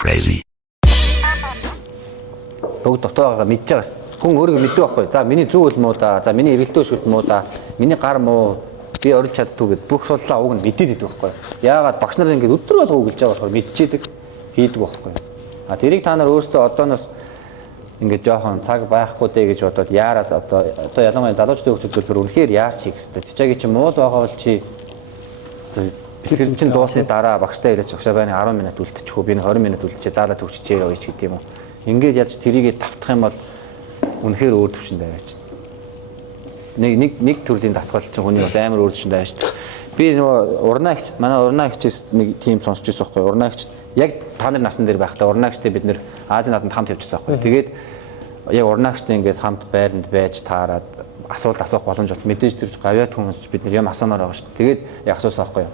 Crazy. Бүгд дотоогоо мэдж байгаа шүү дээ. Хүн өөрийгөө мэддэг байхгүй. За миний зүг үл муу да. За миний эргэлтөө шүт муу да. Миний гар муу. Би орж чаддгүй гэд бүх судлаа уг нь мэдээд идэг байхгүй. Яагаад багш нар ингэж өдөр болго үгэлж байгаа болохоор мэдчихэдэг, хийдэг байхгүй. А тэрийг та нар өөрсдөө одооноос ингэж жоохон цаг байхгүй дээ гэж бодоод яарад одоо ялангуяа залуучдын хөлбөр үнэхээр яарч хийх хэрэгтэй. Чичаагийн чи муул байгаа бол чи тэр чинь дуусны дараа багштай ирээд багшаа байна 10 минут үлдчихв. Би 20 минут үлдчихээ заалаа төгччихээ явж гэдэг юм уу. Ингээд яаж тэрийгээ тавтах юм бол үнэхээр өөр төвшөнд байж. Нэг төрлийн дасгал чинь хүний бас амар өөр төвшөнд байж. Би нөгөө урнаагч манай урнаагчээс нэг тим сонсч ирсэн байхгүй. Урнаагч яг та нар насны дээр байхдаа урнаагчтай бид нэр Азийн наадамд хамт явчихсан байхгүй. Тэгээд яг урнаагчтай ингээд хамт байранд байж таарад асуулт асуух боломж олсон. Мэдээж тэр гавьяат хүмүүс бид нар юм асуумаар байгаа шүү дээ. Тэгээд яг асуусан байхгүй юу.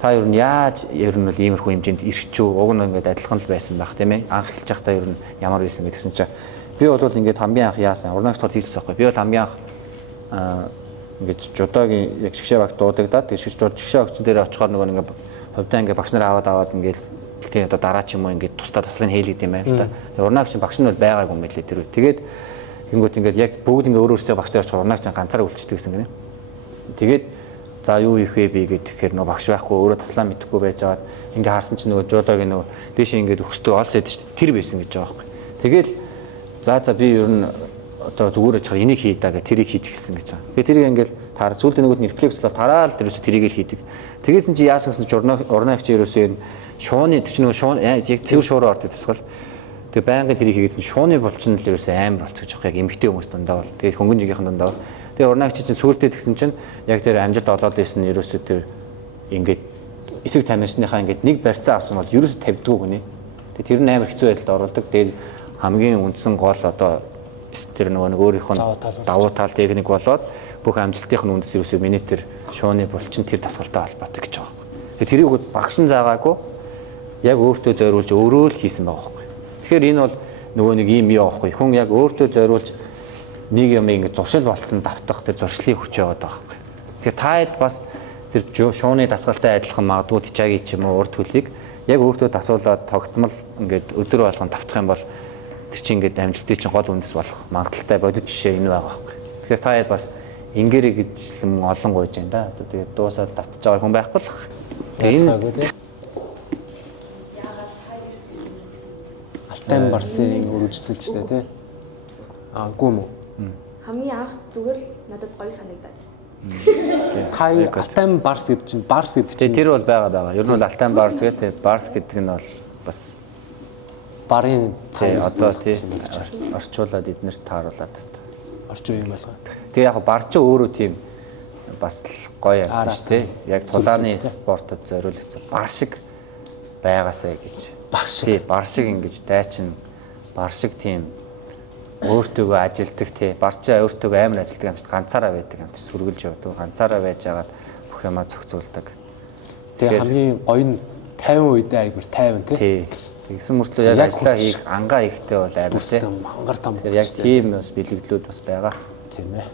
Та ер нь яаж ер нь бол иймэрхүү хэмжээнд ирчүү уг нь ингээд адилхан л байсан байх тийм ээ. Анх эхэлж байхдаа ер нь ямар байсан гэдгсэн чинь би бол ингээд хамгийн анх яасан урнаагч тол хийчихсэн байхгүй. Би бол хамгийн анх ингээд жудогийн яг шгшээ багт дуудагдаад тэгээд шгшээ багцсан дээр очихоор нөгөө ингээд хувьдаа ингээд багш нар аваад ингээд тийм одоо дараа ч юм уу ингээд тусдаа туслахыг хийлээд юм байна л да. Урнаагч багш нь бол байгаагүй юм байлээ тэр үе. Тэгээд гингүүт ингээд яг бүгд ингээд өөрөөсөө багш дээр очихоор урнаагч ганцаараа үлдчихдэг гэсэн гэнэ. Тэгээд за юу хийх вэ би гэхээр нөгөө багш байхгүй өөрөө таслаа мэдэхгүй байж аваад ингээ харсан чинь нөгөө жодогийн нөгөө дээш ингээд өгсдөг олс хэд шүү дээ тэр байсан гэж байгаа байхгүй. Тэгэл за би ер нь одоо зүгээр очихоор энийг хий даа гэх тэрийг хийж гисэн гэж байгаа. Тэгээ тэрийг ингээл таар зүйлдээ нөгөөд нь рефлекс бол тараал тэрөөсөө тэрийг л хийдэг. Тэгээсэн чи яасан гэсэн чинь урнаагч ерөөсөө энэ шууны тэр чинь нөгөө шуун яг цэвэр шуураар ордог тасгал. Тэгээ байнгын тэрийг хийгээсэн шууны булчин л ерөөсөө амар болчих жоох яг эмгтэй хүмүүс дундаа бол. Тэгээ хөнгөн жигийнхэн дундаа бол. Тэгээ урнаагч чинь сүултээ тэгсэн чинь яг тэр амжилт олоод байсан нь ерөөсөө тэр ингээд эсрэг тамирчныхаа ингээд нэг барьцаа авсан бол ерөөсөө тавьдгүй гинэ. Тэгээ тэр нь амар хэцүү байдалд оруулдаг. Тэгээ хамгийн үндсэн гол одоо тэр нөгөө өөрийнх нь давуу тал техник болоод бүх амжилтынх нь үндэс ерөөсөө миний тэр шууны булчин тэр тасгалтай холбоотой гэж байгаа байхгүй. Тэгээ тэрийг багш нь заагаагүй яг өөртөө зориулж өөрөө л хийсэн байгаа байхгүй. Тэгэхээр энэ бол нөгөө нэг юм яа байхгүй. Хүн яг өөртөө зориулж нэг юм ингэ зуршил болтон давтах тэр зуршлыг хүч яваад байгаа байхгүй. Тэгэхээр таад бас тэр шууны дасгалтай адилхан магадгүй тичаагийн ч юм уу урд хөлийг яг өөртөө дасуулаад тогтмол ингээд өдөр болгон давтах юм бол тэр чинь ингээд амжилтын чинь гол үндэс болох магадaltaй бодит жишээ энэ байгаа байхгүй. Тэгэхээр та яд бас ингээрэй гэж юм олон гойж байна да. Одоо тэгээд дуусаад давтаж байгаа хүн байхгүй л. Энэ Алтан Барсын үргэлжлүүлж штэ тий. Гүм үү? Хамгийн анх зүгээр надад гоё санагдаад байна. Хай Алтан Барс гэдэг чинь Барс гэдэг чинь тэр бол байгаа. Ер нь бол Алтан Барс гэдэг Барс гэдэг нь бол бас барын одоо тий орчуулад эднэрт тааруулаад орчин юм болгоо. Тэгээ яг бар ч өөрөө тийм бас гоё юм шүү дээ. Яг тулааны спортод зориулагдсан бар шиг байгаасаа гэж. Тий бар шиг ингэж дайчин бар шиг тийм өөртөөгөө ажилдаг тий барчаа өөртөөгөө амар ажилдаг амт ганцаараа байдаг амт сүргэлж явдаг ганцаараа байж агаад бүх юмаа зохицуулдаг. Тэгээ хамгийн гоё нь 50 үедээ айгур 50 тий. Тэгсэн мөртлөө яг ажиллаа хийх ангаа ихтэй бол амар тий. Мангар том. Яг тийм бас бэлгэлүүд бас байгаа. Тийм ээ.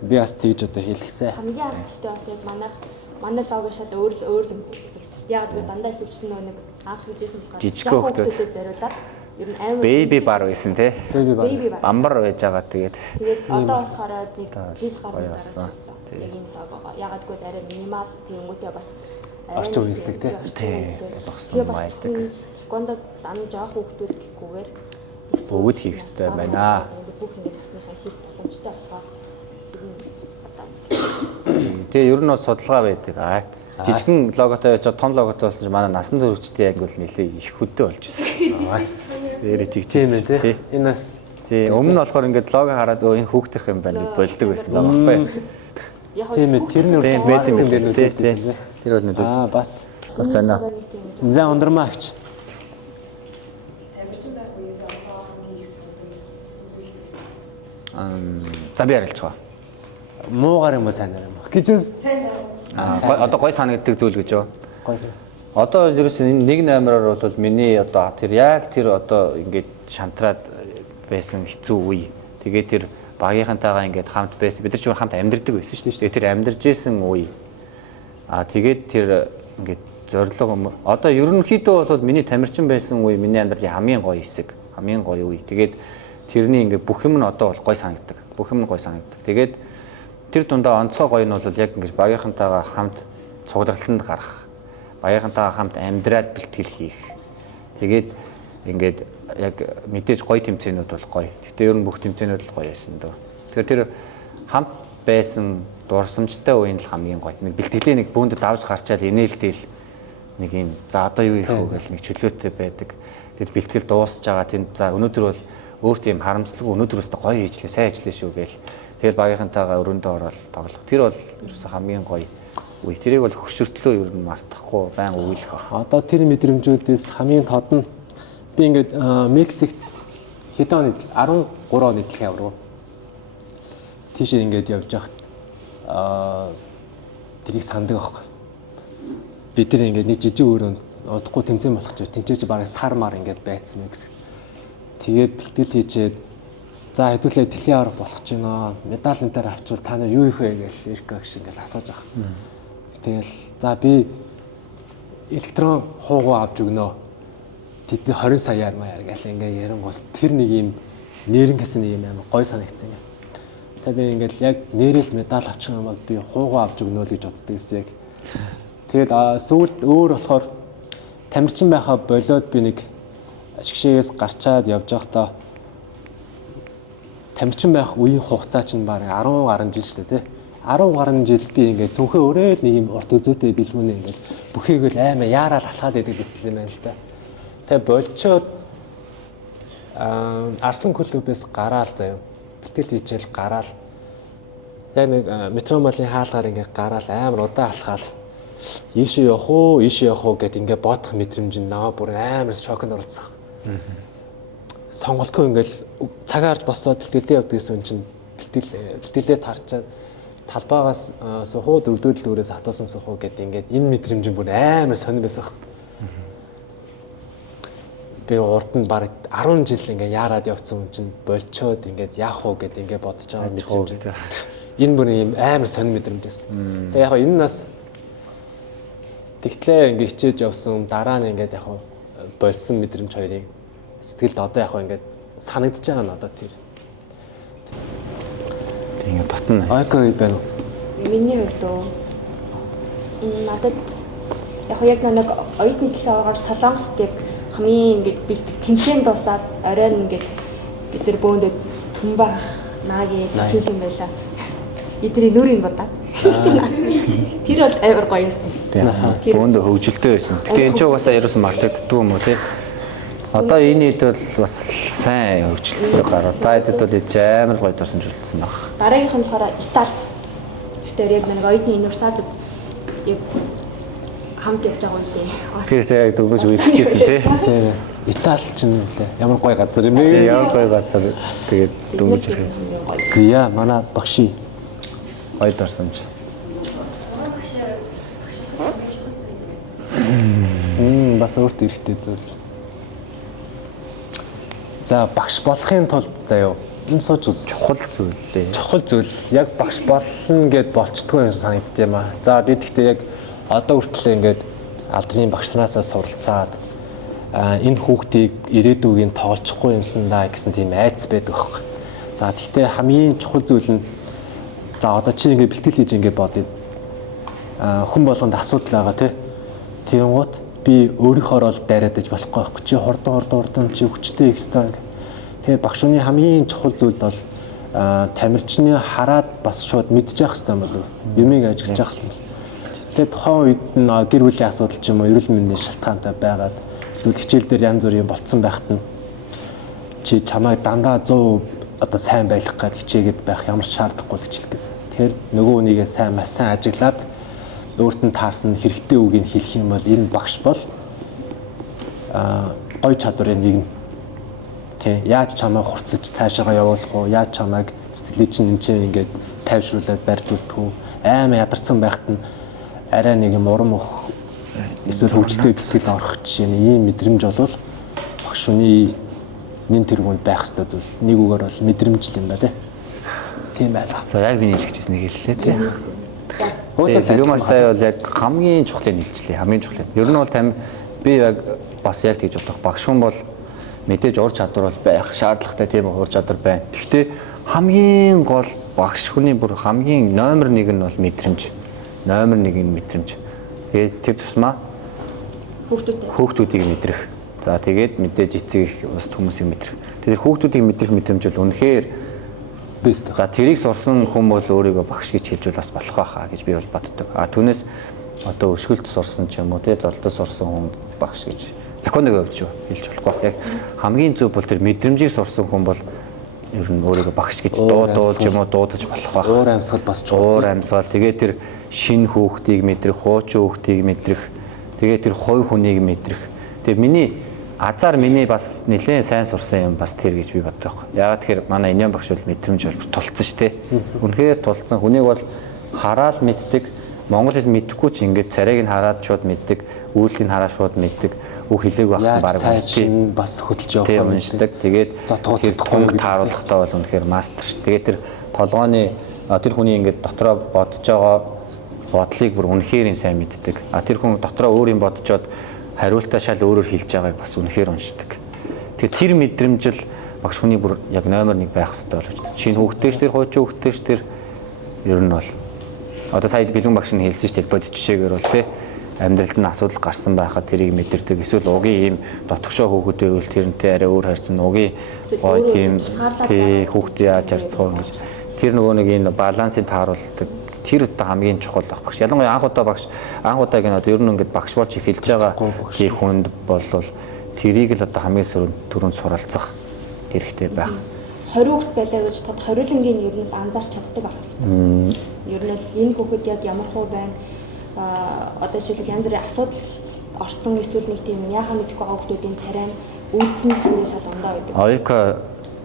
Би бас тэгж одоо хэлчихсэн. Хамгийн анхтай бас яг манай лого шал өөр юм гэсэн. Яг би дандаа хөвчтөн нэг анх хэлсэн болохоор жижиг хөвгтүүд зориулаад ер нь амар бэби бар байсан тий. бэби бар. Бамбар байж байгаа тэгээд одоо болохоор нэг жил гаруй болсон. Яг энэ логоо ягаадгүй арай минимал тэнгуүтэй бас орчин үеилдэг тий. Болгосон байдаг. Гондо дан жоох хөвгтүүд гэхгүйгээр бүгд хийх хэрэгтэй байна. Бүх ингэ насныхаа хийх боломжтой болохоор Тэгээ ер нь бол судалгаа байдаг. Жижигэн логотой байж том логотой болсон чинь манай насан туршидтын англи нэлээ их хүнтэй болж ирсэн. Нэрээ тийм ээ тий. Энэ бас тий өмнө нь болохоор ингээд лого хараад энэ хүүхдийнх юм байна гэж болдог байсан байгаа байхгүй. тийм ээ тэр нь байт юм дээр тий. Тэр бол нөлөөлсөн. бас санаа. за ундрмаач. За би ярилж байгаа. Муугар юм уу сайнаар юм уу? Гэж үз. Одоо гой санагддаг зүйл гэж юу? Гой сан. Одоо ерөөс энэ 1-8-аар бол миний одоо тэр яг тэр одоо ингээд шантраад байсан хэцүү үе. Тэгээд тэр багийнхантайгаа ингээд хамт байсан. Бид нар ч хамт амьдардаг байсан шүү дээ. Тэр амьдарч исэн үе. Тэгээд тэр ингээд зорилго одоо ерөнхийдөө бол миний тамирчин байсан үе миний амьдралын хамгийн гоё хэсэг, хамгийн гоё үе. Тэгээд тэрний ингээд бүх юм нь одоо бол гоё санагддаг. Бүх юм нь гоё санагддаг. Тэгээд тэр дундаа онцгой гоё нь бол яг ингэж багийнхантайгаа хамт цугларалтанд гарах, багийнхантайгаа хамт амьдраад бэлтгэл хийх. Тэгээд ингээд яг мэдээж гоё тэмцээнүүд бол гоё. Гэтэ ер нь бүх тэмцээнүүд л гоё байсан дөө. Тэгэхээр тэр хамт байсан дурсамжтай үеийн л хамгийн гоё. Нэг бэлтгэлээ нэг бөөнд давж гарчаад инээлтэл нэг юм за одоо юу хийх вэ гэл нэг чөлөөтэй байдаг. Тэгэд бэлтгэл дуусж байгаа тэнд за өнөөдөр бол өөр тийм харамсалгүй өнөөдрөөс гоё хийжлээ, сайн хийжлээ шүү гээл. Тэгэл багийнхантайгаа өрөөндөө ороод тоглох. Тэр бол ерөөсө хамгийн гоё үе. Тэрийг бол хөшөртлөө ер нь мартахгүй байнга өгүүлэх баг. Одоо тэр мэдрэмжүүдээс хамгийн тод нь би ингээд Мексикт хэдэн оны 13 оны дэлхийн аврал тийшээ ингээд явж хахад тэрийг санддаг аахгүй. Би тэр ингээд нэг жижиг өрөөнд удахгүй тэмцээн болох гэж тэнцээж бараг сар мар ингээд байцсан Мексикт. Тэгээд бэлтгэл хийчээд за хэдүүлээ дэлхийн аврах болох ч гинэ. Медаль энэ төр авчвал та нар юу их вэ гэж Эрика гэх шиг ингээд асууж байгаа. Тэгэл за би электрон хуугуу авч өгнө. Тэдний 20 саяар маяар гэл ингээ яран гол тэр нэг юм нэрнгэс нэг юм амар гой санагдсан юм. Тэгээ би ингээл яг нэрэл медаль авчих юм бол би хуугуу авч өгнө л гэж боддог гэсэн яг. Тэгэл сүүлд өөр болохоор тамирчин байхаа болоод би нэг ашигшээс гарчаад явж байхдаа тамирчин байх үеийн хугацаа чинь бараг 10 гаруй жил шүү дээ тий. 10 гаруй жил би ингээд зөвхөн өөрөө л нэг юм урт үзүүтэй бэлгүүнээ ингээд бүхийг л аймаа яарал халахад байдаг гэсэн юм байна л да. Тэгээ болчоод Арслан клубээс гараал заяа. Бэлтгэл хийчихэл гараал. Яг нэг метромолын хаалгаар ингээд гараал амар удаан алхаал. Ийшээ явах уу гэд ингээд бодох мэдрэмж наваа бүр амар шокнд оролцсон. Сонголтгүй ингээд цагаарж босоод бэлтгэлээ явдаг гэсэн чинь бэлтгэлээ тарчаад талбаагаас сухуу дөрөвдөл дүүрээс хатуусан сухуу гэд ингээд энэ мэдрэмж бүр амар сонир байсан. Би урд нь бараг 10 жил ингээ яарад явцсан хүн чинь болчоод ингээд яах вэ гэд ингээ бодож байгаа мэдрэмж. Энэ бүр юм амар сонир мэдрэмж байсан. Тэгээ яг энэ нас тэгтлээ ингээ хичээж явсан дараа нь ингээд яг болсон мэдрэмж хоёрыг сэтгэлд одоо яг ингээд санагдаж байгаа нь одоо тэр. Тэгээ татна. Айгүй байна. Миний хувьд надад яг нэг оюутны дэлхийн аваагаар Солонгост яг хамгийн ингээд бэлтгэл тэмцээн дуусаад оройн ингээд бид нар бөөндөө түмбах наагийн хийх юм байла. Эдний нүрийг бодаад. Тэр бол амар гоё юмсан. Тийм. Бөөндөө хөвгөлтэй байсан. Гэтэ энэ ч угаасаа ерөөсөн мартагддаг юм уу тий. Одоо энэ хэд бол бас сайн хөвгөлтэй гараад. Та хэд бол амар гоё дурсамжлсан баг. Дараагийнх нь болохоор Итали. Тэр яг нэг оюутны университет яг хамт явж байгаа үедээ. Тэр яг дөрвөж үерхчихсэн тий. Тийм. Итали ч юм лээ. Ямар гоё газар юм бэ? Ямар гоё газар. Тэгээд дөрвөж ирсэн. Зя манай багши Гоё дурсамж. Бас өөртөө эрэхтэй зүйл. За багш болохын тулд заяа энэ сууж үз Чухал зүйл лээ. чухал зүйл яг багш болно гэд болцдгүй юм санагдд юм аа. За би тэгтээ яг одоо хүртэл ингээд алдрын багш нараасаа суралцаад энэ хүүхдийг ирээдүйн тоолчихгүй юмсан да гэсэн тийм айдас байдаг аахгүй. За тэгтээ хамгийн чухал зүйл нь за одоо чи ингээд бэлтгэл хийж ингээд бодъё. Хүн болгонд асуудал байгаа тий. Тэгэнгუთ би өөрийнхөө л дайраад иж болохгүй байхгүй. Чи хурдан чи хүчтэй их стаа. Тэгээ багш хүний хамгийн чухал зүйлд бол тамирчны хараад бас шууд мэдчих хэвээр юм болов. Юмыг ажиглаж явах хэвээр. Тэгээ тухайн үед нь гэр бүлийн асуудал ч юм уу эрүүл мэндийн шалтгаантай байгаад эсвэл хичээл дээр янз бүрийн болцсон байхад нь чи чамайг дандаа 100 одоо сайн байх гээд хичээгээд байх ямар шаардлагагүй л хичээлдэг. Тэгэхээр нөгөө хүнийгээ сайн маш сайн ажиглаад өөрт нь таарсан хэрэгтэй үгийг хэлэх юм бол энэ багш бол гоё чадварын нэг нь. Тэ яаж чамайг хурцлж цаашаа явуулах уу? Яаж чамайг сэтгэлээ чинь энэ чинь ингээд тайвшруулад барьж үлдэх үү? Аймаа ядарсан байхад нь арай нэг юм урам өх эсвэл хөвгөлтэй төсөл орох жишээ ийм мэдрэмж болвол багш хүний нэн тэргуунд байх ёстой зүйл. Нэг үгээр бол мэдрэмж л юм да тийм байна. За яг миний хэлчихсэн нэг хэллээ тий. Тэгээ маш сайн бол яг хамгийн чухлыг хэлчихлээ. Хамгийн чухлыг. Ер нь бол би яг бас яг тэгж бодох. Багш хүн бол мэдээж ур чадвар бол байх шаардлагатай тийм ур чадвар байна. Гэхдээ хамгийн гол багш хүний бүр хамгийн номер 1 нь бол мэдрэмж. Номер 1 нь мэдрэмж. Тэгээд тэр тусмаа хүүхдүүдийг мэдрэх. За тэгээд мэдээж эцэг их ус хүмүүсийг мэдрэх. Тэгэхээр хүүхдүүдийг мэдрэх мэдрэмж бол үнэхээр бэст. За тэрийг сурсан хүн бол өөрийгөө багш гэж хэлж бас болох байхаа гэж би бол боддог. Түүнээс одоо өсгөлт сурсан ч юм уу те золдод сурсан хүн багш гэж такондыг өвч хэлж болохгүй. Яг хамгийн зөв бол тэр мэдрэмжийг сурсан хүн бол ер нь өөрийгөө багш гэж дуудуулж юм уу дуудаж болох байх. Уур амьсгал бас уур амьсгал. Тэгээд тэр шинэ хүүхдийг мэдрэх, хуучин хүүхдийг мэдрэх, тэгээд тэр хувь хүнийг мэдрэх. Тэгээд миний бас нэлээд сайн сурсан юм бас тэр гэж би боддог байхгүй. Яагаад тэгэхээр манай инээн багш бол мэдрэмж бол тулцсан шүү дээ. Үнэхээр тулцсан. Хүнийг бол хараад мэддэг. Монгол хэл мэдэхгүй ч ингээд царайг нь хараад шууд мэддэг, үйлдэлийг хараад шууд мэддэг. Үг хэлээг байх баг тийм бас хөдөлж явах юм уншдаг. Тэгээд тэр тунг тааруулахтаа бол үнэхээр мастер ш. Тэгээд тэр толгойн тэр хүний ингээд дотроо бодож байгаа бодлыг бүр үнэхээр сайн мэддэг. Тэр хүн дотроо өөр юм бодожоод хариултаа шал өөрөөр хэлж байгааг бас үнэхээр уншдаг. Тэгэхээр тэр мэдрэмж л багш хүний бүр яг номер 1 байх хэрэгтэй болж байна. Шинэ хүүхдтэйч тэр хуучин хүүхдтэйч тэр ер нь бол одоо сая бэлгэн багш нь хэлсэн шүү дээ бодит жишээгээр бол тий амьдралд нь асуудал гарсан байхад тэрийг мэдэрдэг. Эсвэл угийн ийм дотгошоо хүүхэд байвал тэрнтэй арай өөр харьцсан угийн гой тийм тий хүүхдээ яаж харьцах вэ гэж тэр нөгөө нэг энэ балансыг тааруулдаг. Тэр одоо хамгийн чухал багш. Ялангуяа анх удаагийн одоо ер нь ингээд багш болж эхэлж байгаа хүнд болвол тэрийг л одоо хамгийн түрүүнд суралцах хэрэгтэй байх. 20 хүүхэд байлаа гэж тод хориулангийн ер нь анзаарч чаддаг байх. Ер нь энэ хүүхэд яг ямар хуу байна. Одоо жишээлбэл янз бүрийн асуудал орсон эсвэл нэг тийм яхаа мэдхгүй байгаа хүмүүсийн царай нь үйлдэлний хэсгээс шал ондоо байдаг. Оёка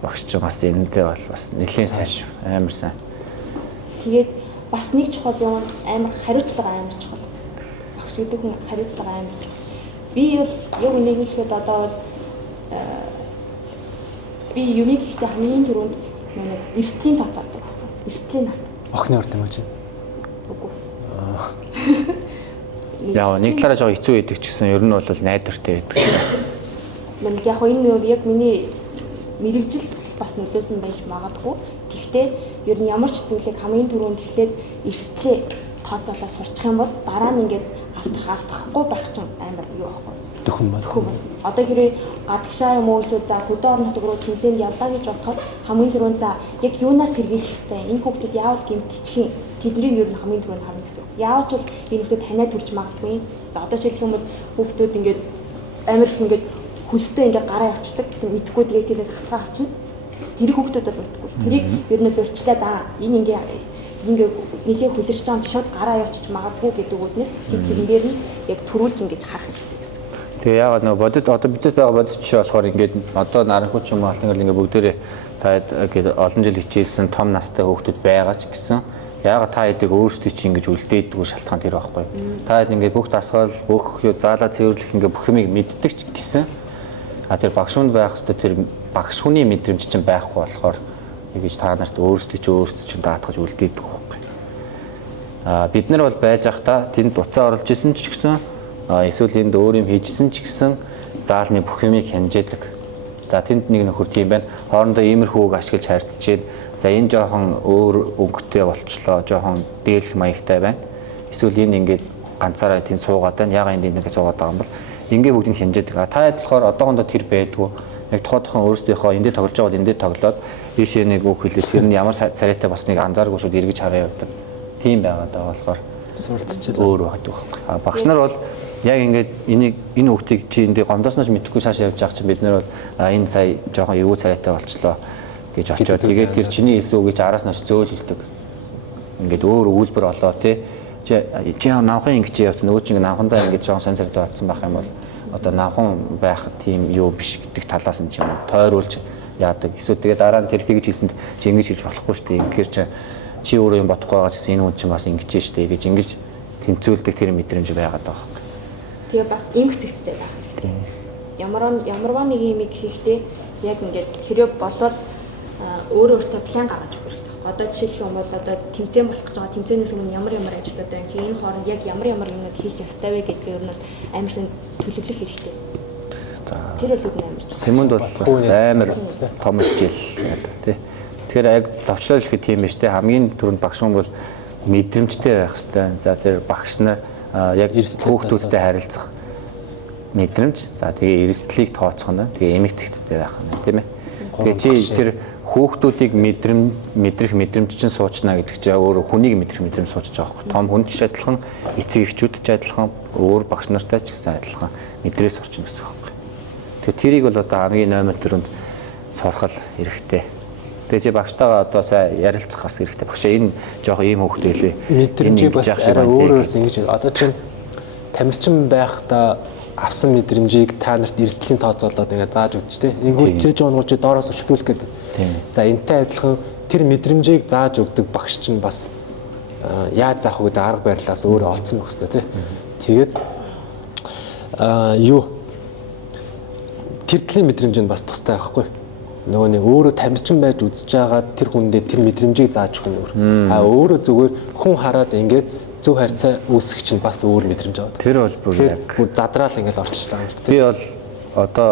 багш ч бас энэндээ бол бас нэлийн сайн шүү. Амар сайн. Тэгээд бас нэг чухал юм амар хариуцлага амар чухал. Багш гэдэг хүн хариуцлага амар. Би бол яг энийг хэлэхэд одоо бол би юмыг ихтэй хамгийн түрүүнд нэг эрсдлийн тооцоолдог байхгүй. Эрсдлийн нарт. Охны урд юм уу чи? Үгүй. Яа, нэг талаараа жоо хэцүү байдаг ч гэсэн ер нь бол найдвартай байдаг. Мөн яг энэ яг миний мэрэгжил бас нөлөөсөн байж магадгүй. Гэхдээ ер нь ямар ч зүйлийг хамгийн түрүүнд эхлээд эрсдлээ тооцоолоод сурчих юм бол дараа нь ингээд алдахгүй байх чинь амар юу байхгүй. Дөхөн бол. Одоо хэрэг гадагшаа юм уу эсвэл за хөдөө орон нутаг руу тэмцээнд явлаа гэж бодоход хамгийн түрүүнд за яг юунаас сэргийлэх хэвтэй энэ хүүхдүүд яавал гэмтчих юм тэднийг ер нь хамгийн түрүүнд харна гэсэн. Яавч бол энэ хүүхдэд танаа төрж магадгүй. За одоо жишээлх юм бол хүүхдүүд ингээд амар их ингээд хөлстэй ингээд гараа явчихдаг мэдхгүй тэгээд тэрээс хацаа авчна. Тэр хүүхдүүд бол мэдхгүй. Тэрийг ер нь урьдчилаад энэ ингээд нэлээд хүлэрч байгаа юм шууд гараа явчих магадгүй гэдэг үгнээс тэрэн дээр нь яг төрүүлж ингэж харах хэрэгтэй. Тэгээ яагаад нөгөө бодит одоо бидэд байгаа бодит жишээ болохоор ингээд одоо наранхуу ч юм уу алтан ингээд бүгдээрээ та ингээд олон жил хичээлсэн том настай хүүхдүүд байгаа ч гэсэн яагаад та хэдийг өөрсдөө чинь ингэж үлдээдэг шалтгаан тэр байхгүй. Та хэд ингээд бүх дасгал бүх заалаа цэвэрлэх ингээд бүх юмыг мэддэг ч гэсэн тэр багш хүнд байх хэвээр тэр багш хүний мэдрэмж чинь байхгүй болохоор ингэж та нарт өөрсдөө чинь даатгаж үлдээдэг байхгүй. Бид нар бол байж байхдаа тэнд буцаа оруулж исэн ч гэсэн эсвэл энд өөр юм хийжсэн ч гэсэн заалны бүх юмыг хянжээдэг. За тэнд нэг нөхөр тийм байна. Хоорондоо иймэрхүүг ашиглаж харьцчихэд за энэ жоохон өөр өнгөтэй болчлоо, жоохон дээрлэх маягтай байна. Эсвэл энэ ингээд ганцаараа тэнд суугаад байна. Яагаад энд ингэ суугаад байгаа юм бол ингээ бүгдийг хянжээдэг. Та хэд болохоор одоохондоо тэр байдгүй. Яг тухайн өөрсдийнхөө эндээ тоглож байгаад эндээ тоглоод ийшээ нэг үг хэлээ. Тэр нь ямар царайтай басныг анзааргүй шууд эргэж хараа явдаг. Тийм байгаад байгаа болохоор суралцчих өөр байдаг байхгүй. Багш нар бол яг ингээд энэ хүүхдийг чи эндээ гомдосноос мэдхгүй шаашаа явж байгаа чинь бид нар бол энэ сая жоохон эвгүй царайтай болчлоо гэж очиод тэгээд тэр чиний хэлсэн үг гэж араас нь зөөлөлдөг. Ингээд өөр өгүүлбэр олоо тий. Чи навхан ингэж явсан нөгөө чинь навхандаа ингэж жоохон сонь царайтай болцсон байх юм бол одоо навхан байх тийм юу биш гэдэг талаас нь ч юм уу тойруулж яадаг. Эсвэл тэгээд дараа нь тэр тэгж хэлсэнд чи ингэж хэлж болохгүй шүү дээ. Ингээр чи өөрөө юм бодохгүй байгаа гэсэн энэ хүн чинь бас ингэж шүү дээ гэж ингэж тэмцүүлдэг тэр мэдрэмж байгаад байгаа. Тэгээ бас эмгэгтэй байх хэрэгтэй. Ямарваа нэг юм хийхдээ яг ингээд хэрэг болоод өөрөө өөртөө план гаргаж өгөх хэрэгтэй. Одоо жишээлх юм бол одоо тэмцээн болох гэж байгаа тэмцээнээс өмнө ямар ажилтнууд байна. Тэгээ энэ хооронд яг ямар юмнууд хийх ёстой вэ гэдгийг ер нь амар сан төлөвлөх хэрэгтэй. Тэр л үгүй амар. Сэмэнд бол бас амар том хичээл яадаг тий. Тэгэхээр яг ловчлол ихэд тийм биш тий. Хамгийн түрүүнд багш хүн бол мэдрэмжтэй байх хэрэгтэй. За тэр багш нар яг хүүхдүүдтэй харилцах мэдрэмж. За тэгээ эрсдлийг тооцох нь. Тэгээ эмэгцэгтэй байх нь тийм ээ. Тэгээ чи тэр хүүхдүүдийг мэдрэх мэдрэмж чинь суучна гэдэг чинь өөр хүнийг мэдрэх мэдрэмж суучж байгаа байхгүй. Том хүн ч адилхан, эцэг эхчүүд ч адилхан, өөр багш нартай ч гэсэн адилхан мэдрээ сурчна гэсэн үг байхгүй. Тэгээ тэрийг бол одоо хамгийн номер 4-нд сурах хэрэгтэй. Тэгээ чи багштайгаа одоо сая ярилцах бас хэрэгтэй. Багшаа энэ жоох ийм хүүхд байлээ. Мэдрэмжийг бас арай өөрөөс ингэж одоо чинь тамирчин байхдаа авсан мэдрэмжийг та нарт эрсдлийн тооцоолоод ингээд зааж өгч тээ. Энгүүт чээж онгол чи доороос өшгөлөх гэдэг. За энтэй адилхан тэр мэдрэмжийг зааж өгдөг багш чинь бас яаж заах вэ гэдэг арга барилаас өөрөө олцсон байх хэрэгтэй тий. Тэгээд юу тэр төрлийн мэдрэмж нь бас тустай байхгүй. Нөгөө нэг өөрөө тамирчин байж үзэж байгаа тэр хүндээ тэр мэдрэмжийг зааж өгөх нь өөр. Өөрөө зүгээр хүн хараад ингээд зөв харьцаа үүсгэх чинь бас өөр мэдрэмж аваад. Тэр бол бүр яг бүр задраал ингээд орчлоо юм л дээ. Би бол одоо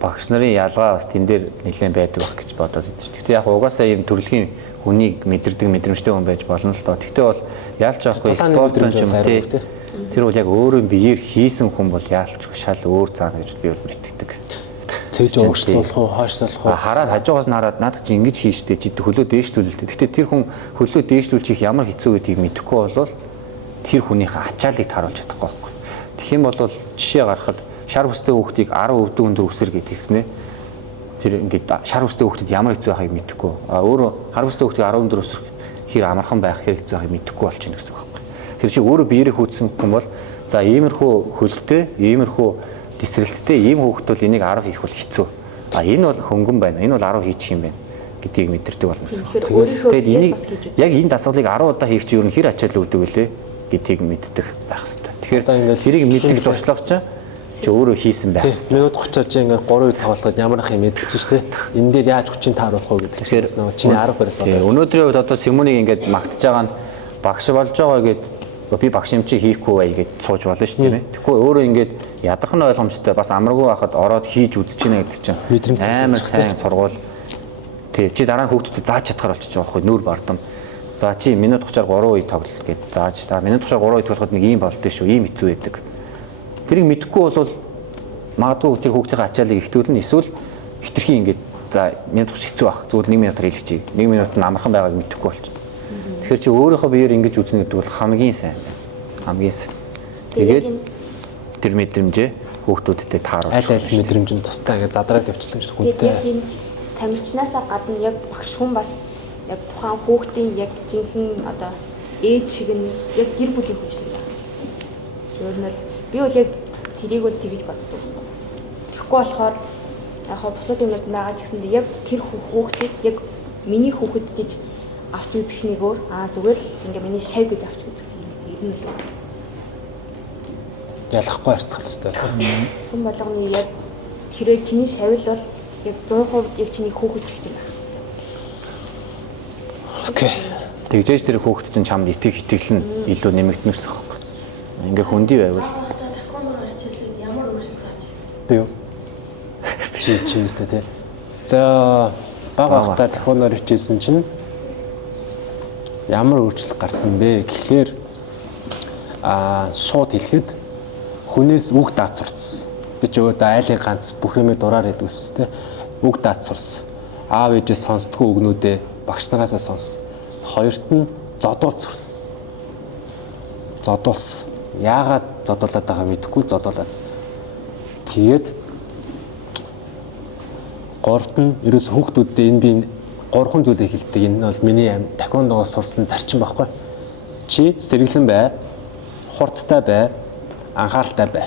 багш нарын ялгаа бас тэн дээр нэлээд байдаг байх гэж бодоод идэв. Гэхдээ яг угаасаа ийм төрөлхийн хүнийг мэдэрдэг мэдрэмжтэй хүн байж болно л доо. Гэхдээ бол яалч авахгүй спортын ч юм тий. Тэр бол яг өөрөө биеэр хийсэн хүн бол яалч шал өөр цаана гэж би бол итгэдэг. Цээж өөрчлөх уу, хойшлох уу. Хараад хажуугаас нь хараад надад чи ингэж хийжтэй чи хөлөө дээшлүүлэлтэй. Гэхдээ тэр хүн хөлөө дээшлүүлчих ямар хэцүү гэдгийг мэдэхгүй болвол тэр хүнийхээ ачааллыг тааруулж чадахгүй байхгүй. Тэгэх юм бол жишээ гаргахад шар бүстэй хүүхдийг 10 өвдөө өндөр өсөр гэдгийгснэ. Тэр ингээд шар бүстэй хүүхдэд ямар хэцүү байхыг мэдэхгүй. Өөрөө хар бүстэй хүүхдийг 10 өндөр өсөх хэр амархан байх хэр хэцүү байхыг мэдэхгүй болчихно гэсэн үг байхгүй. Тэр чинь өөрөө биеэрээ хүүтсэн хүн бол за иймэрхүү хөлтэй, иймэрхүү тесрэлттэй ийм хүүхд бол энийг 10 хийх бол хэцүү. Энэ бол хөнгөн байна. Энэ бол 10 хийчих юм байна гэдгийг мэдэрдэг болно гэсэн. Тэгээд энийг яг энэ дасгалыг 10 удаа хийх чинь ер нь хэр ачаал өгдөг вүлээ гэдгийг мэддэг байх хэрэгтэй. Тэгэхээр тэрийг мэддэг туршлага чи өөрөө хийсэн байх. Минут 30-аар чи ингээд 3 тоглоход ямар их юм мэдчих шүү дээ. Энэ дээр яаж хүчин тааруулах вэ гэдэг чинь нөгөө чиний арга барил байна. Өнөөдрийн үед одоо Симонийг ингээд магтаж байгаа нь багш болж байгаа гэд би багш юм чи хийхгүй бай гэд сууж болно шүү дээ. Тэгэхгүй өөрөө ингээд ядархан ойлгомжтой бас амаргүй байхад ороод хийж үзэж байна гэдэг чинь амар сайн сургуул. Тэг чи дараа нь хүүхдүүдэд зааж чадхаар болчих жоох байхгүй нүүр бардам. За чи минут 30-аар 3 үе тоглол гэд зааж та минут 30-аар 3 үе тоглоход нэг ийм болтой шүү, ийм хэцүү байдаг. Тэрийг мэдэхгүй бол магадгүй тэр хүүхдийн ачааллыг ихтүүлнэ эсвэл хитрхи ингээд за минут 30 хэцүү байх. Зүгээр 1 минутаар хэлчихье. 1 минут нь амархан байгааг мэдэхгүй болчихно. Тэгэхээр чи өөрийнхөө биеэр ингэж үзнэ гэдэг бол хамгийн сайн байна. Хамгийн сайн. Тэгээд тэр мэдрэмжээ хүүхдүүдэд тааруулж. Аль аль мэдрэмж нь тустай гэж задраад явчихдаг шүү хүнтэй. Тэгээд тамирчнаасаа гадна яг багш хүн бас яг тухайн хүүхдийн яг жинхэнэ одоо ээж шиг нь яг гэр бүлийн хүчлэг байна. Өөр нь би бол яг тэрийг бол тэгж боддог. Тэгэхгүй болохоор яг бусад юмуд байгаа ч гэсэндээ яг тэр хүүхдийг яг миний хүүхэд гэж авч үзэх нэг өөр зүгээр л ингээ миний шав гэж авч үзэх юм л. Ялахгүй харьцах хэрэгтэй. Хүн болгоны яг тэрээ чиний шавь л бол яг 100% яг чиний хүүхэд гэх юм байна. Окей. Тэгжээж тэр хүүхэд чинь чамд итгэл нь илүү нэмэгдэнэ гэсэн үг. Ингээ хүндий байвал таквондоор хичээлээд ямар өөрчлөлт гарч ирсэн? Би юу? Чи үстэй тий. За бага багтаа таквондоор хичээлсэн чинь ямар өөрчлөлт гарсан бэ гэхлээр шууд хэлэхэд хүнээс үг даад сурцсан. Би ч өөдөө айлын ганц бүх юмээ дураар ядгүйс тий. Үг даад сурсан. Аав ээжээс сонсдгүй үгнүүдээ багш нараасаа сонссон. Хоёрт нь зодуулт сурсан. Зодуулсан. Яагаад зодуулаад байгааг мэдэхгүй зодуулаад. Тэгээд гуравт нь ерөөс хүүхдүүдэд энэ би 3 зүйлийг хэлдэг. Энэ бол миний таквондоос сурсан зарчим байхгүй. Чи сэргэлэн бай, хурдтай бай, анхааралтай бай.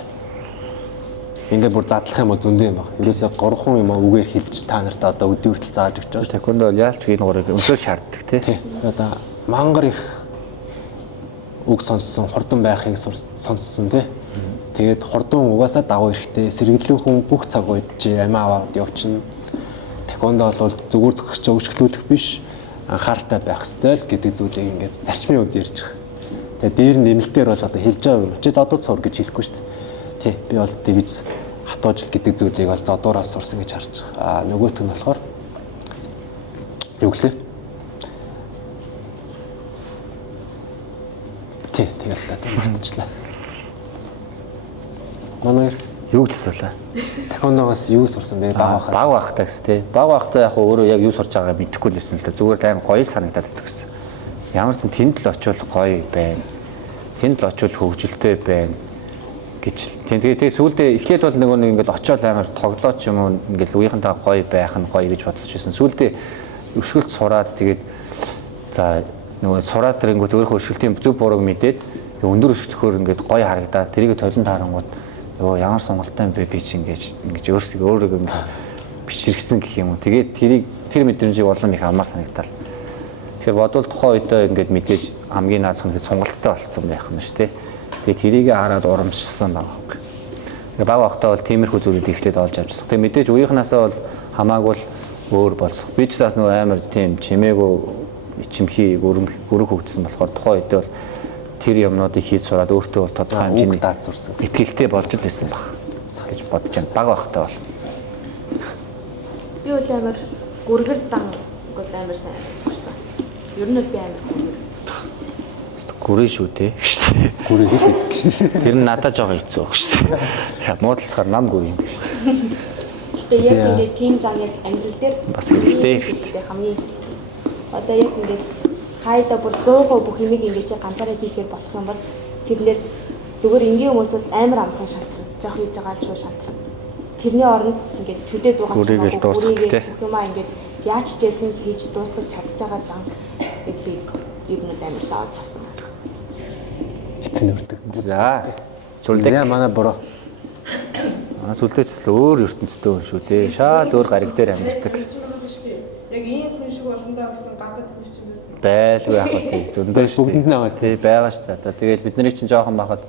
Ингээ бүр задлах юм бол зөндөө юм байна. Ерөөсөө 3 юм үгээр хэлж та нарт одоо өдөө хүртэл зааж өгч байгаа. Таквондо бол яалч энэ гурыг өмсөж шаарддаг тий. Одоо мангар их үг сонссон, хурдан байхыг сонссон тий. Тэгээд хурдан угаасаа дагуу ирэхтэй сэргэлэн хүн бүх цаг үед чи амиа аваад явчихна. Таквондо бол зүгээр зөвхөн өгшгөлүүлэх биш. анхааралтай байх ёстой л гэдэг зүйлийг ингээд зарчмын хувьд ярьж байгаа. Тэгээ дээр нэмэлтээр бол одоо хэлж байгаа юм. Чи зодууд сур гэж хэлэхгүй шүү дээ. Тий. Би бол дивиз хатуужил гэдэг зүйлийг бол зодуураас сурсан гэж харж байгаа. Нөгөөх нь болохоор юу гэлээ? Тий, тэгэл л мартчихлаа. Манай Юу гэж асуулаа? Тахондоогоос юу сурсан бэ? Баг Баг байхтаа гэсэн тий. Баг байхтаа яг өөрөө яг юу сурч байгааг мэдэхгүй л байсан л да. Зүгээр аим гоё л санагдаад байдаг гэсэн. Ямар ч тэнд л очивол гоё байна. Тэнд л очивол хөвгөлтэй байна гэж. Тэгээ сүүлдээ эхлээд бол нөгөө нэг ингээд очиод амар тоглоод ч юм уу ингээд үеийнхэнтэй гоё байх нь гоё гэж бодож байсан. Сүүлдээ өшгөлт сураад тэгээд за нөгөө сураад тэрэнгүүт өөрийнхөө өшгөлтийн зөв бурууг мэдээд өндөр өшгөлтөөр ингээд гоё харагдаад тэрийг толинд харангууд ёо ямар сонголттой юм бэ би чи ингэж өөрийгөө ингэж бичирхсэн гэх юм уу. Тэгээд тэр мэдрэмжийг улам их амар санагдтал. Тэгэхээр бодвол тухайн үедээ ингээд мэдээж хамгийн наазах нь сонголттой болцсон байх юм шүү дээ. Тэгээд тэрийг хараад урамшсан байгаа хөөх. Тэгээд баг багтаа бол тиймэрхүү зүйлүүд ихлээд олж авчихсан. Тэгээд мэдээж үеийнхнаасаа бол хамаагүй л өөр болцох. Би ч бас нөгөө амар тийм чимээгүй ичимхий өрөг хөгдсөн болохоор тухайн үедээ бол тэр юмнуудыг хийж сураад өөртөө бол тодорхой хэмжээний даад зурсан. итгэлтэй болж л байсан баг гэж бодож байна. Баг багтаа бол. Би бол амар гүргэр дан бол амар сайн байна. Ер нь би амар гүргэр. Гүрэн шүү дээ гэж. Гүрийг л гэдэг гэж. Тэр нь надад жоо хэцүү гэж. Муудалцгаар нам гүрэн гэж. Гэтэ яг ингээд тийм зам яг амьдрал дээр Бас хэрэгтэй. Хамгийн одоо яг ингээд хайда бүр 100% бүх юмыг ингэж ганцаараа хийхээр болох юм бол тэрлэр зүгээр энгийн хүмүүс бол амар амхан шатран. Жохо хийж байгаа л шууд шатран. Тэрний оронд ингээд төдөө 100 Гүрийг л дуусгах те. бүх юмаа ингээд яаж ч гэсэн хийж дуусгаж чадж байгаа зам би ер нь амар зааж авсан. Эцэн өрдөг. За. Зүрлэг. Яа манай буруу. Сүлдээч л өөр ертөнцтэй өөр шүү дээ. Шаал өөр гариг дээр амьдардаг. Яг ийм хүн шиг болондоо гэсэн гадаад хүн шиг байсан. Байлгүй яг хөө тий. Зөндөө шүү. Бүгдэнд нь аваас тий байгаа шүү дээ. Одоо тэгэл бид нарыг чинь жоохон байхад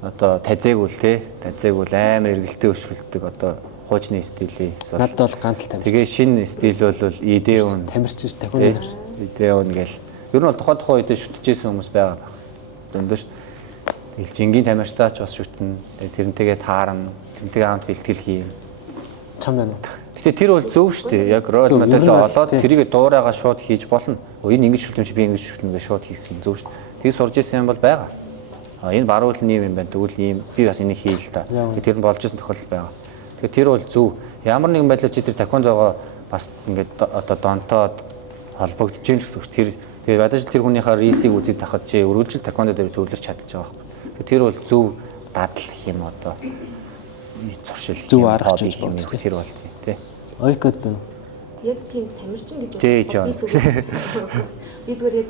одоо тазээгүүл тий. Тазээгүүл амар эргэлтэй өшгөлдөг одоо хуучны стилийн эсвэл надад бол ганц л тамир. тэгээ шинэ стил бол идеон Тамирч тахиун. идеон гээл. Ер нь бол тухайн үедээ шүтжсэн хүмүүс байгаа байх. Зөндөө шүү. Тэгэл жингийн тамирчтаач бас шүтнэ. Тэрнтэйгээ таарна. Тэрнтэйгээ хамт бэлтгэл хийн. Чам байна. Гэтэ тэр бол зөв шүү дээ. Яг рол модельоо олоод тэрийг дуурайгаа шууд хийж болно. Энэ ингэж шүтлэмж би ингэж шүтлэмж шууд хийх нь зөв шүү дээ. Тэг сурж ирсэн юм бол байгаа. Энэ баруул нь юм байна. Тэгвэл ийм би бас энийг хийл та. Тэр нь болж ирсэн тохиолдол байгаа. Тэгэхээр тэр бол зөв. Ямар нэгэн байдлаар чи тэр тахиндогоо бас ингээд одоо донтоод холбогдож ийн гэсэн үг. Тэгээ ядаж тэр хүнийхээ рисийг үзэж тахад чи өргөжл тахиндо дээр төвлөрч чадчих байгаа байхгүй. Тэр бол зөв дадал гэх юм одоо зуршил Зөв арга гэж боддог. тэр бол тий. Ойкод Яг тийм тамирчин гэж Жээ Джонс. Би зүгээр яг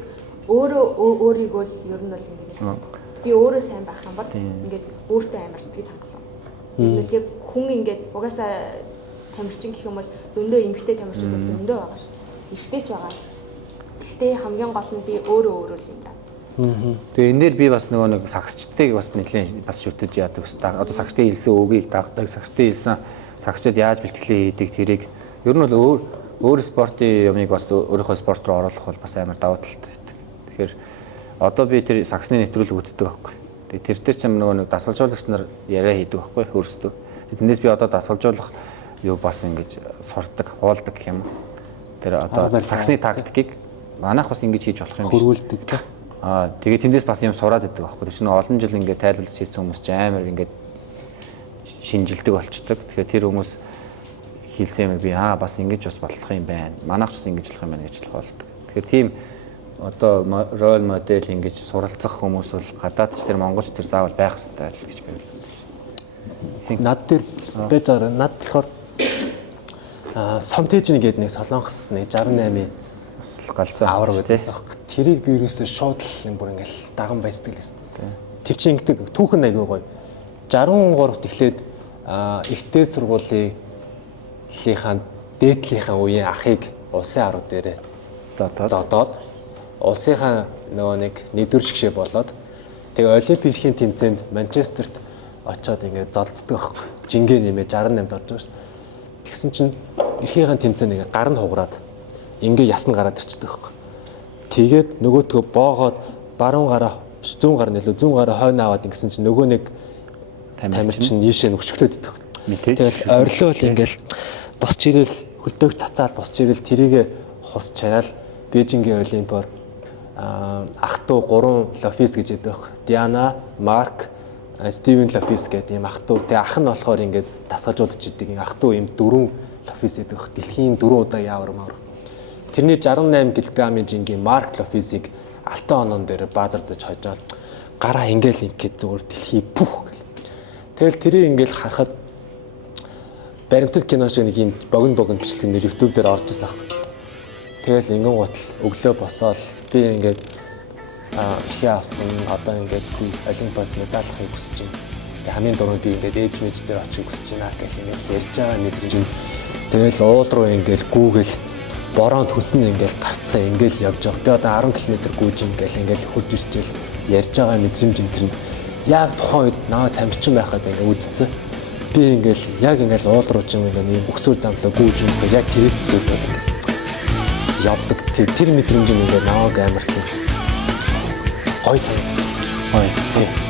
өөрийгөө л ер нь бол ингээд би өөрөө сайн байх юм бол ингээд өөртөө амар итгэж хангалаа. Нэг яг хүн ингээд угаасаа тамирчин гэх юм бол зөндөө эмгтэй тамирчин бол зөндөө байгаа ш. Эрэгтэй ч байгаа. Гэхдээ хамгийн гол нь би өөрөө л юм да. Тэгээ энэ дээр би бас нөгөө нэг сагсчдыг бас нэлийн бас шүтэж яадаг ус. Одоо сагсчдын хэлсэн үгийг дагдаг, сагсчдын хэлсэн сагсчд яаж бэлтгэлээ хийдэг тэрийг ер нь бол өөр спортын юмыг бас өөрийнхөө спорт руу оруулах бол бас амар давуу талтай байдаг. Тэгэхээр одоо би тэр сагсны нэвтрүүлэг үздэг байхгүй. Тэгээ тэр дээр ч нөгөө нэг дасгалжуулагч нар яриа хийдэг байхгүй хөрсдөө. Тэндээс би одоо дасгалжуулах юу бас ингэж сурдаг, хуулдаг гэх юм. Тэр одоо сагсны тактикийг манайх бас ингэж хийж болох юм биш. хөрвүүлдэг тий. Тэгээ тэндээс бас юм сураад идэг байхгүй. Тэр чинь олон жил ингээд тайлбарлаж хийсэн хүмүүс ч амар ингээд шинжилдэг болчдөг. Тэгэхээр тэр хүмүүс хэлсэн юм би бас ингэж бас болох юм байна. Манайх ч бас ингэж болох юм байна гэж болдог. Тэгэхээр тийм одоо рол модель ингэж суралцах хүмүүс бол гадаад ч тэр монголч тэр заавал байх хэрэгтэй л гэж би бодлоо. Над дээр байж байгаа. Над болохоор Сонтэжин гэдэг нэг солонгос нэг 68-ийн бас галзуу авар байдсан. Тэрийг би юусоо шууд л юм бүр ингээл даган байсдаг л байсан. Тэр чинь ингэдэг түүхэн аягүй гоё. 63-т эхлээд ихтэй сургуулийн дээдлийнхаа үеийн ахыг улсын арга дээрээ зодоод улсынхаа нөгөө нэг нэгдүгээр шгшээ болоод тэгээ олимпийн тэмцээнд Манчестерт очоод ингээд золддог аахгүй. Жингээ нэмээ 68-д орж байгаа шүү. Тэгсэн чинь эрхийнхээ тэмцээнийг гар нь хугараад ингээ ясна гараад ирчихдэг байхгүй. Тэгээд нөгөөтгөө боогоод баруун гараа 100 гар нэлээ 100 гараа хойно аваад ингэсэн чинь нөгөө нэг тамир чинь нийшээ нүчглөөд идэх. Тэгэл орилол ингээл босч ирэл хөлтөөг цацаал босч ирэл тэрийгэ хусчаал Бээжингийн Олимпиор ах トゥ 3 Лофис гэж яддаг. Диана, Марк, Стивен Лофис гэдэг ийм ах トゥ тэг ах нь болохоор ингээд тасгажуулж идэг. Ах トゥ ийм 4 Лофис яддаг. Дэлхийн 4 удаа явар маар. Тэрний 68 кг-ийн жингийн Марк Лофисийг алтан онон дээр баазардаж хожоод гараа ингээл ингээд зүгээр дэлхий пүх гэл. Тэгэл тэрийг ингээл харахад баримтат кино шиг нэг юм богино бичлэг нэр YouTube дээр орж ирсэн ах. Тэгэл ингэн гутал өглөө босоод би ингээд ихе авсан одоо ингээд би Олимпиас медаль авахыг хүсэж байна. Тэг хамгийн дөрөв би ингээд ээж мэж дээр очих хүсэж байна гэх юм ярьж байгаа мэдрэмж юм. Тэгэл уул руу ингээд гүүгэл бороонд хүснэ ингээд гарцсан ингээд явж байгаа. Би одоо 10 км гүйж ингээд хурж ирчихэл ярьж байгаа мэдрэмж энэ тэр яг тухайн үед наваа тамирчин байхад ингээд үдцсэн. Би ингээд яг ингээд уул руу ч юм ингээд ийм өксөр замлаа гүйж өгөх яг тэр төсөөл байна. Явдаг тэр мэдрэмж нь ингээд наваг амар тийм гой санагдав. Гой.